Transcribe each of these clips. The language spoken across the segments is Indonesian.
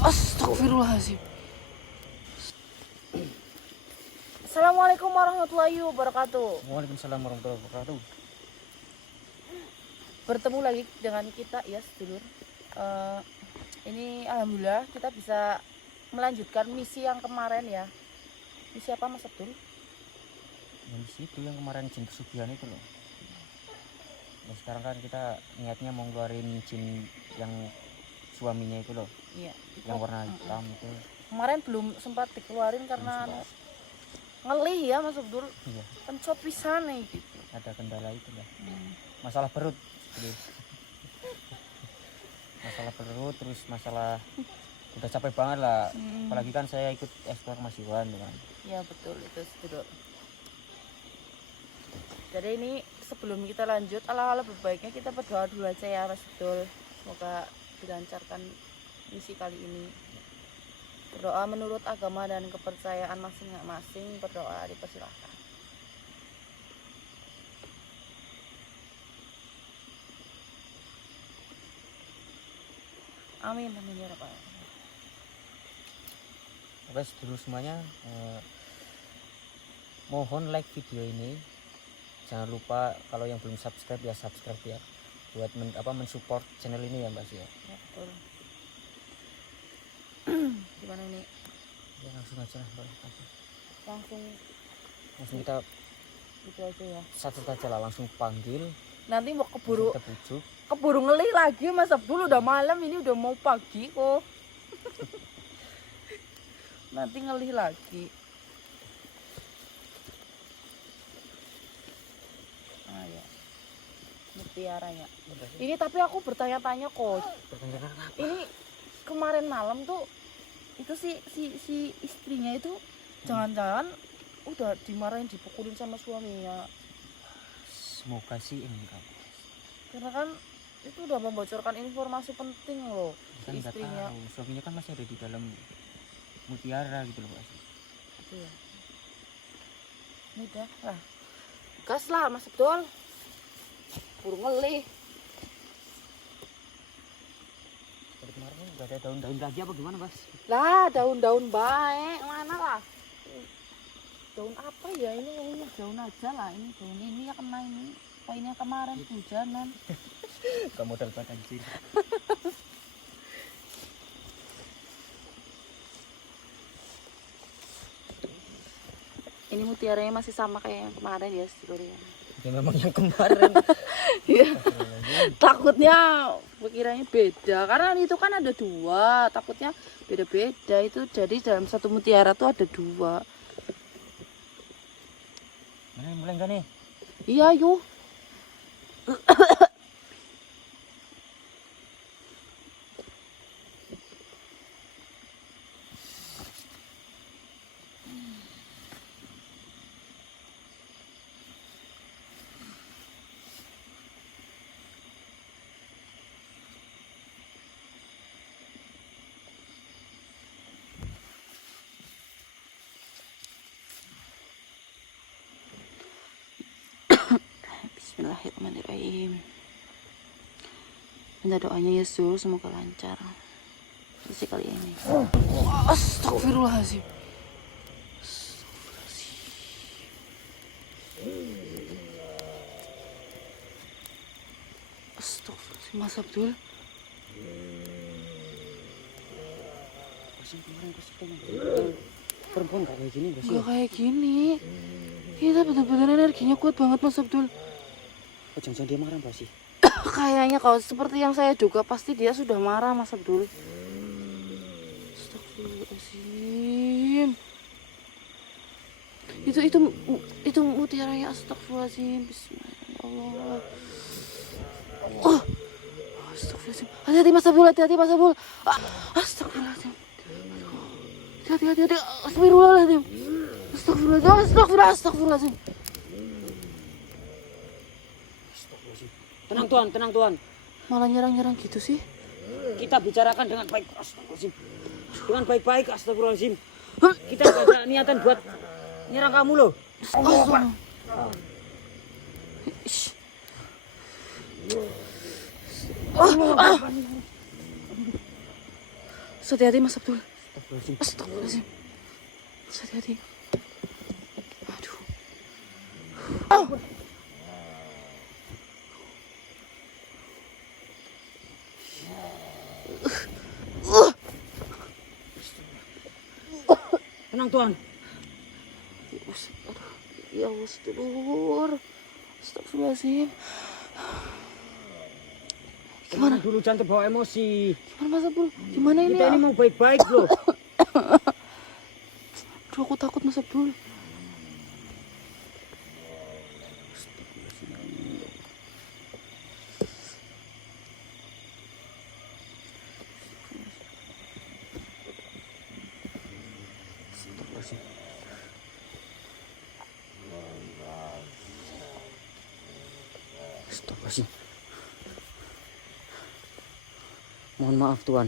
Astagfirullahaladzim. Assalamualaikum warahmatullahi wabarakatuh. Waalaikumsalam warahmatullahi wabarakatuh. Bertemu lagi dengan kita ya sedulur. Ini alhamdulillah kita bisa melanjutkan misi yang kemarin ya. Misi apa Mas Abdul? Yang di situ yang kemarin jin pesugihan itu loh. Nah, sekarang kan kita niatnya mau ngeluarin jin yang suaminya itu loh. Iya. Yang warna hitam itu. Kemarin belum sempat dikeluarin karena ngelih ya Mas Abdul. Iya. Pencot pisan nih gitu. Ada kendala itu lah. Masalah perut. Masalah perut terus masalah udah capek banget lah. Apalagi kan saya ikut eksplor Mas Iwan kan. Ya betul itu sedulur. Jadi ini sebelum kita lanjut, ala-ala baiknya kita berdoa dulu aja ya Mas Abdul. Semoga dilancarkan misi kali ini. Berdoa menurut agama dan kepercayaan masing-masing, berdoa dipersilahkan. Amin, amin ya Rabbal alamin. Oke sedulur semuanya, mohon like video ini. Jangan lupa kalau yang belum subscribe ya subscribe ya, buat mensupport channel ini ya Mbak Sia. Ya, betul. Gimana ini? Ya langsung aja lah Mbak. Langsung kita gitu aja ya. satu saja lah, langsung panggil. Nanti mau keburu Kita bujuk. keburu ngelih lagi Mas Abdul, udah malam ini udah mau pagi kok. Nanti ngelih lagi. Ah ya. Mutiaranya. Ini tapi aku bertanya-tanya kok. Pertanyaan apa? Ini kemarin malam tuh itu si istrinya itu jangan-jangan udah dimarahin, dipukulin sama suaminya. Semoga sih enggak. Karena kan itu udah membocorkan informasi penting loh Kan si nggak istrinya. tahu. Suaminya kan masih ada di dalam mutiara gitu loh Mbak. Itu ya. Ini udah lah. Gas lah Mas Abdul. Buru ngelih. Dari kemarin nggak ada daun-daun lagi apa gimana Mas? Lah daun-daun baik mana lah? Daun apa ya ini? Kayaknya daun aja lah ini. Daun ini ya kena ini. Kayaknya kemarin hujanan. Gak modal buat anjir. Ini mutiaranya masih sama kayak yang kemarin ya sedulurnya. Ya memang yang kemarin. Iya. Takutnya pikirannya beda karena itu kan ada dua, takutnya beda-beda itu. Jadi dalam satu mutiara tuh ada dua. Mana mulai enggak nih? Iya yuk. Bismillahirrahmanirrahim. Minta doanya ya Sul, semoga lancar misi kali ini. Astagfirullahaladzim. Astagfirullahaladzim. Mas Abdul. Perempuan gak kayak gini gak sih? Gak kayak gini. Kita betul-betul energinya kuat banget Mas Abdul. Oh, jangan-jangan dia marah Mbak sih? Kayaknya kalau seperti yang saya duga pasti dia sudah marah Mas Abdul. Astagfirullahaladzim. Itu mutiaranya. Astagfirullahaladzim. Bismillah. Oh. Astagfirullahaladzim. Hati-hati Mas Abdul, hati-hati Mas Abdul. Astagfirullahaladzim. Hati-hati. Astagfirullahaladzim. Astagfirullahaladzim. Tenang Tuhan, tenang Tuhan. Malah nyerang-nyerang gitu sih. Kita bicarakan dengan baik, astagfirullahaladzim. Dengan baik-baik, astagfirullahaladzim. Kita gak ada niatan buat nyerang kamu loh. Hati-hati Mas Abdul. Astagfirullahaladzim. Astagfirullahaladzim. Hati-hati. Aduh. Tenang Tuan. Ya Allah, sedulur. Astagfirullahaladzim. Gimana dulu, jangan terbawa emosi. Gimana Mas Abdul? Gimana ini? Kita ini mau baik-baik loh. Aduh, aku takut Mas Abdul. Astagfirullahaladzim. Mohon maaf Tuan.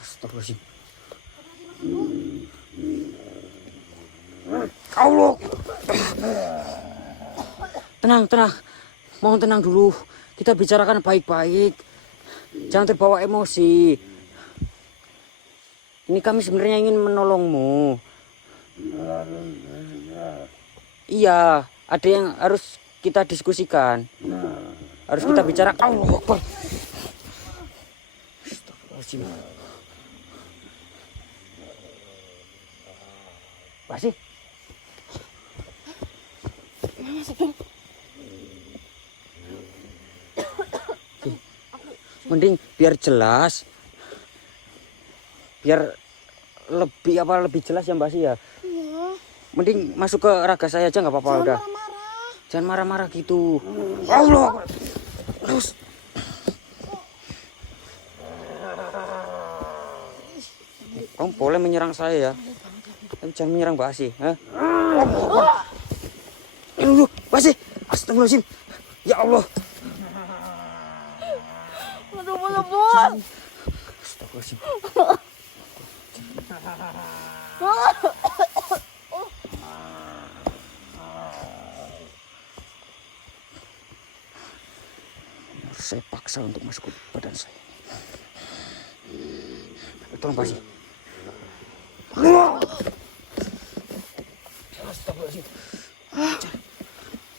Astagfirullahaladzim. Allah. Tenang, tenang. Mohon tenang dulu. Kita bicarakan baik-baik. Jangan terbawa emosi. Ini kami sebenarnya ingin menolongmu. Iya, ada yang harus kita diskusikan. Harus kita bicara. Allah Akbar. Astagfirullahaladzim. Masih? Mas Abdul. Mending biar jelas. Biar lebih jelas ya Mbak Sih ya. Iya. Mending masuk ke raga saya aja nggak apa-apa Jangan udah. marah-marah. Jangan marah-marah gitu. Allah. Terus. Kamu boleh menyerang saya ya. Tapi jangan menyerang Mbak Asih. Ini Mbak Asih. Astagfirullahaladzim. Ya Allah. Aduh, Mas Abdul. Astagfirullahaladzim. Saya paksa untuk masuk ke badan saya. Tolong Pak Asih. Astagfirullahaladzim.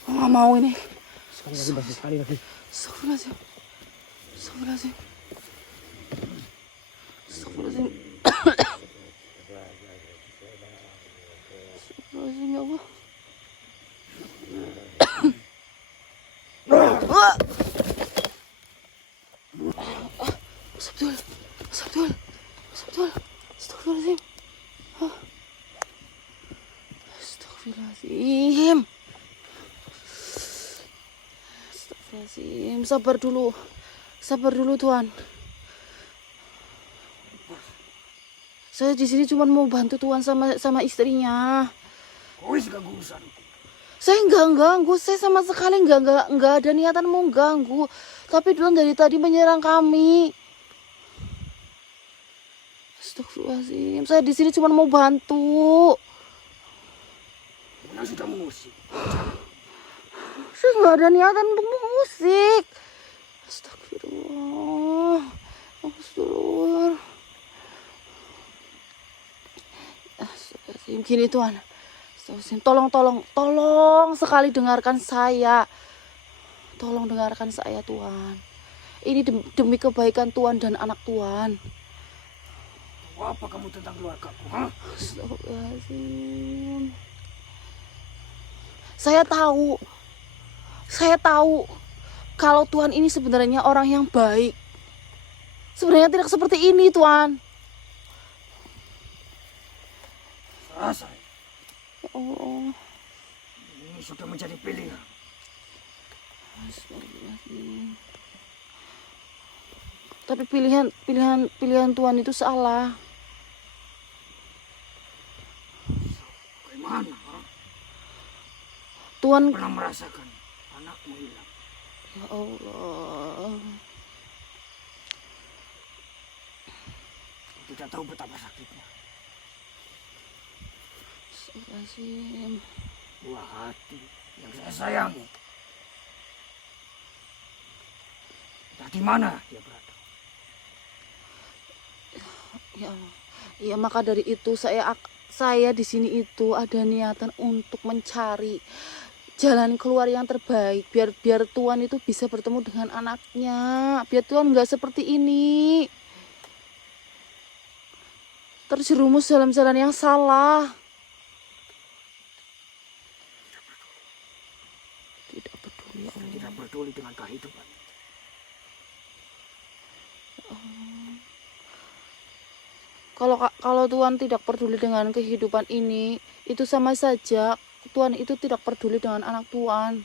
Aku nggak mau ini. Sekali lagi Pak Asih, sekali lagi. Astagfirullahaladzim. Astagfirullahaladzim. Astagfirullahaladzim. Astagfirullahaladzim ya Allah. Mas Abdul. Mas Abdul. Mas Abdul. Astagfirullahaladzim. Astagfirullahaladzim. Astagfirullahaladzim. Sabar dulu. Sabar dulu Tuan. Saya di sini cuma mau bantu Tuan sama istrinya. Saya nggak ganggu, saya sama sekali nggak ada niatan mau ganggu. Tapi Tuan dari tadi menyerang kami. Astagfirullahaladzim. Saya di sini cuma mau bantu. Mana sudah mengusik? Saya nggak ada niatan untuk mengusik. Astagfirullah. Astagfirullah. Astagfirullahaladzim. Gini Tuan. Astagfirullahaladzim. Tolong sekali dengarkan saya. Tolong dengarkan saya Tuan. Ini demi kebaikan Tuan dan anak Tuan. Apa kamu tentang keluargaku? Astagfirullahaladzim. Saya tahu kalau Tuan ini sebenarnya orang yang baik. Sebenarnya tidak seperti ini Tuan. Rasa Ya Allah. ini sudah menjadi pilihan. Astagfirullahaladzim. Tapi pilihan Tuan itu salah. Bagaimana? Tuan, Pernah merasakan anakmu hilang? ya Allah. Tidak tahu betapa sakitnya. Astagfirullahaladzim. Buah hati yang saya sayangi. Entah di mana dia berada. Ya Allah. Iya, maka dari itu saya di sini itu ada niatan untuk mencari jalan keluar yang terbaik biar Tuan itu bisa bertemu dengan anaknya, biar Tuan nggak seperti ini terjerumus dalam jalan yang salah. Tidak peduli ya Allah. Tidak peduli dengan kehidupan. Kalau Tuhan tidak peduli dengan kehidupan ini, itu sama saja Tuhan itu tidak peduli dengan anak Tuhan.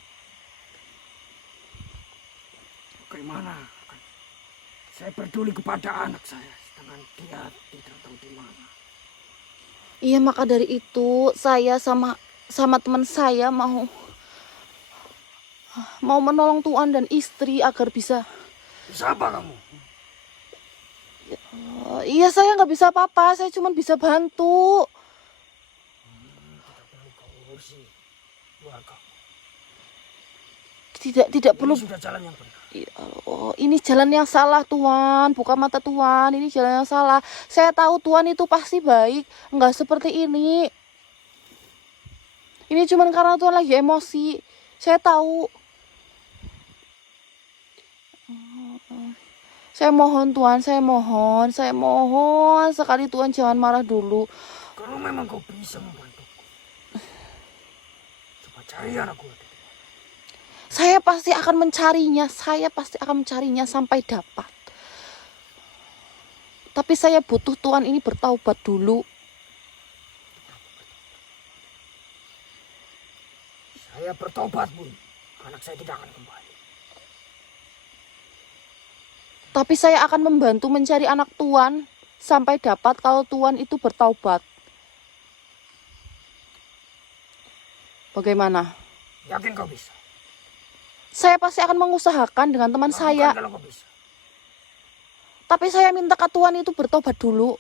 Bagaimana? Saya peduli kepada anak saya, sedangkan dia tidak tahu di mana. Iya, maka dari itu saya sama teman saya mau menolong Tuhan dan istri agar bisa. Bisa apa kamu? Iya, saya nggak bisa apa-apa, saya cuma bisa bantu. Tidak perlu kau urusi keluarga. Tidak perlu. Ini sudah jalan yang benar. Oh, ini jalan yang salah Tuhan, buka mata Tuhan, ini jalan yang salah. Saya tahu Tuhan itu pasti baik, nggak seperti ini. Ini cuma karena Tuhan lagi emosi, saya tahu. Saya mohon Tuhan, saya mohon sekali Tuhan jangan marah dulu. Kalau memang kau bisa membantuku, coba cari anakku. Saya pasti akan mencarinya sampai dapat. Tapi saya butuh Tuhan ini bertaubat dulu. Saya bertobat, Bu. Anak saya tidak akan kembali. Tapi saya akan membantu mencari anak Tuhan sampai dapat kalau Tuhan itu bertaubat. Bagaimana? Yakin kau bisa? Saya pasti akan mengusahakan dengan teman saya. Kalau kau bisa. Tapi saya minta ke Tuhan itu bertobat dulu.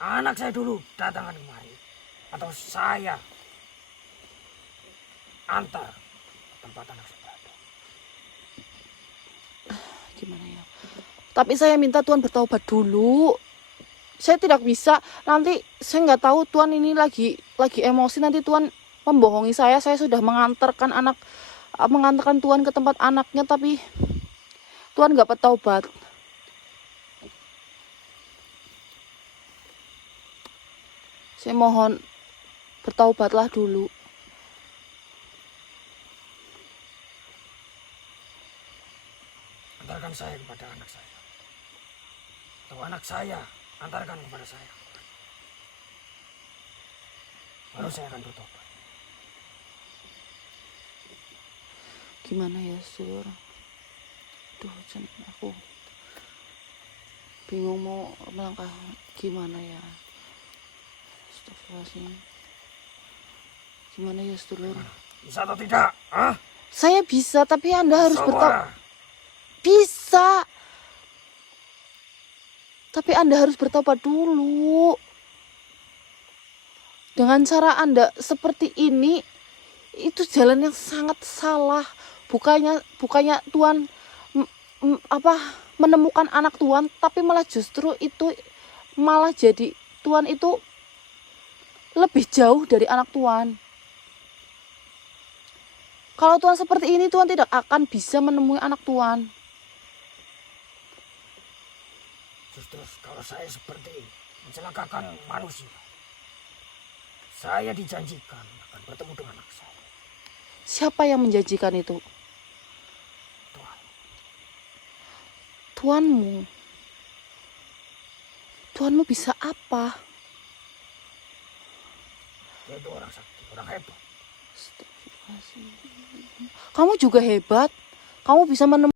Anak saya dulu datangkan kemari. Atau saya antar tempat anak saya berada. Gimana ya? Tapi saya minta Tuhan bertaubat dulu. Saya tidak bisa. Nanti saya nggak tahu Tuhan ini lagi emosi. Nanti Tuhan membohongi saya. Saya sudah mengantarkan Tuhan ke tempat anaknya, tapi Tuhan nggak bertaubat. Saya mohon bertaubatlah dulu. Antarkan saya kepada anak saya. Atau anak saya antarkan kepada saya. Baru saya akan bertobat. Gimana ya, Sur? Duh, aku bingung mau melangkah gimana ya. Astagfirullahaladzim. Gimana ya, Sur? Bisa atau tidak? Hah? Saya bisa, tapi Anda harus bertaubat. Sabar. Bisa. Tapi Anda harus bertobat dulu. Dengan cara Anda seperti ini, itu jalan yang sangat salah. Bukannya Tuhan menemukan anak Tuhan, tapi malah justru itu malah jadi Tuhan itu lebih jauh dari anak Tuhan. Kalau Tuhan seperti ini, Tuhan tidak akan bisa menemui anak Tuhan. Justru kalau saya seperti ini, mencelakakan manusia, saya dijanjikan akan bertemu dengan anak saya. Siapa yang menjanjikan itu? Tuhan. Tuhanmu. Tuhanmu bisa apa? Dia itu orang sakti, orang hebat. Kamu juga hebat. Kamu bisa menemukan